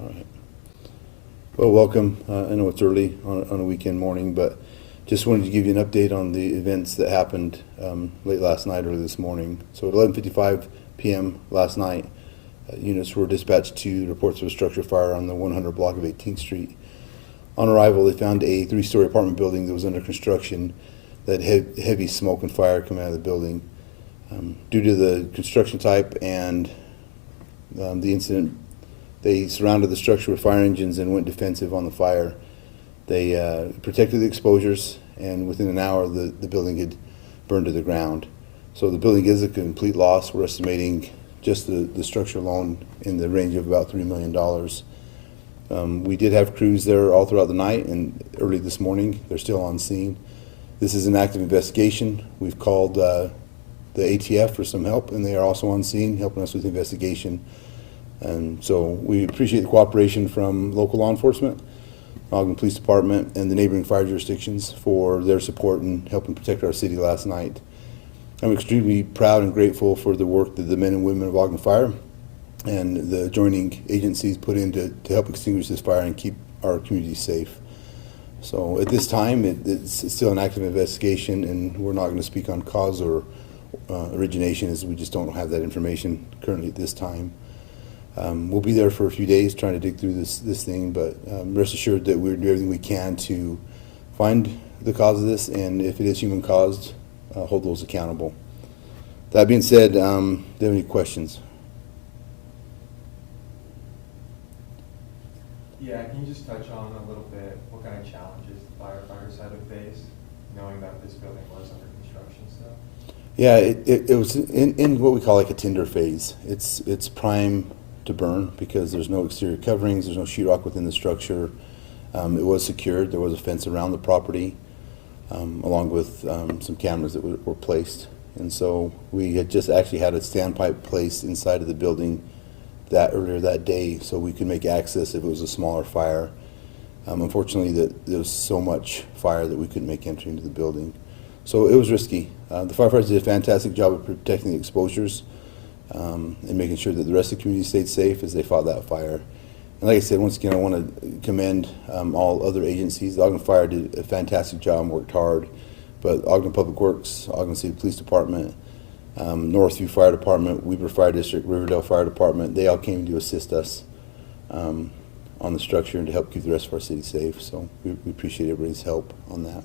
All right. Well, welcome. I know it's early on a weekend morning, but just wanted to give you an update on the events that happened late last night, early this morning. So at 11:55 p.m. last night, units were dispatched to reports of a structure fire on the 100 block of 18th Street. On arrival, they found a three-story apartment building that was under construction that had heavy smoke and fire coming out of the building. Due to the construction type and the incident, they surrounded the structure with fire engines and went defensive on the fire. They protected the exposures, and within an hour, the building had burned to the ground. So the building is a complete loss. We're estimating just the structure alone in the range of about $3 million. We did have crews there all throughout the night and early this morning. They're still on scene. This is an active investigation. We've called the ATF for some help, and they are also on scene helping us with the investigation. And so we appreciate the cooperation from local law enforcement, Ogden Police Department, and the neighboring fire jurisdictions for their support in helping protect our city last night. I'm extremely proud and grateful for the work that the men and women of Ogden Fire and the adjoining agencies put in to help extinguish this fire and keep our community safe. So at this time, it's still an active investigation, and we're not going to speak on cause or origination, as we just don't have that information currently at this time. We'll be there for a few days trying to dig through this thing, but rest assured that we're doing everything we can to find the cause of this, and if it is human caused, hold those accountable. That being said, do you have any questions? Yeah, can you just touch on a little bit what kind of challenges the firefighters had to face, knowing that this building was under construction still? Yeah, it was in what we call like a tinder phase. It's prime to burn because there's no exterior coverings, there's no sheetrock within the structure. It was secured. There was a fence around the property, along with some cameras that were placed. And so we had just actually had a standpipe placed inside of the building earlier that day, so we could make access if it was a smaller fire. Unfortunately, there was so much fire that we couldn't make entry into the building. So it was risky. The firefighters did a fantastic job of protecting the exposures and making sure that the rest of the community stayed safe as they fought that fire. And like I said, once again, I want to commend all other agencies. The Ogden Fire did a fantastic job and worked hard, but Ogden Public Works, Ogden City Police Department, Northview Fire Department, Weber Fire District, Riverdale Fire Department, they all came to assist us on the structure and to help keep the rest of our city safe. So we appreciate everybody's help on that.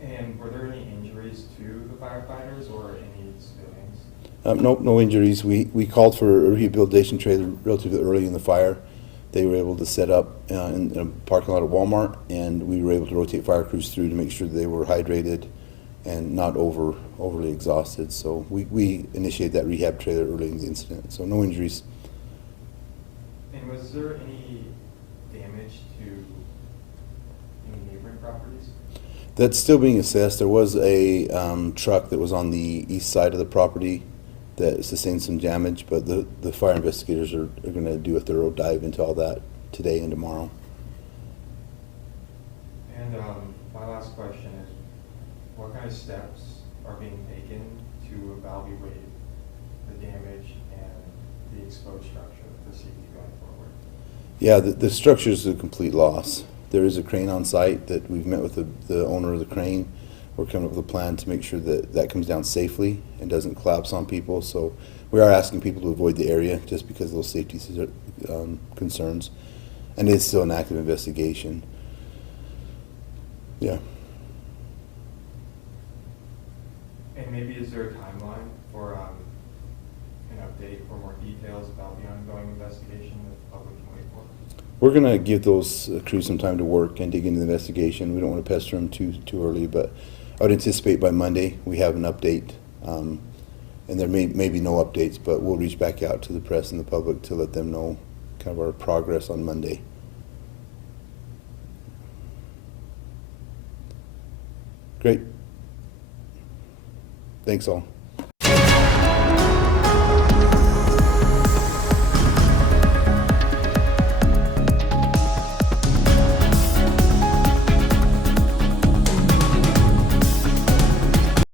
And were there any injuries to the firefighters or any civilians? Nope, no injuries. We called for a rehabilitation trailer relatively early in the fire. They were able to set up in a parking lot of Walmart, and we were able to rotate fire crews through to make sure that they were hydrated and not overly exhausted. So we initiated that rehab trailer early in the incident. So no injuries. And was there any damage to any neighboring properties? That's still being assessed. There was a truck that was on the east side of the property that sustained some damage, but the fire investigators are going to do a thorough dive into all that today and tomorrow. And my last question is, what kind of steps are being taken to evaluate the damage and the exposed structure for safety going forward? Yeah, the structure is a complete loss. There is a crane on site that we've met with the owner of the crane. We're coming up with a plan to make sure that comes down safely and doesn't collapse on people. So we are asking people to avoid the area just because of those safety concerns. And it's still an active investigation. Yeah. And maybe is there a timeline for an update or more details about the ongoing investigation that the public can wait for? We're going to give those crews some time to work and dig into the investigation. We don't want to pester them too early, but I would anticipate by Monday we have an update. And there may be no updates, but we'll reach back out to the press and the public to let them know kind of our progress on Monday. Great. Thanks all.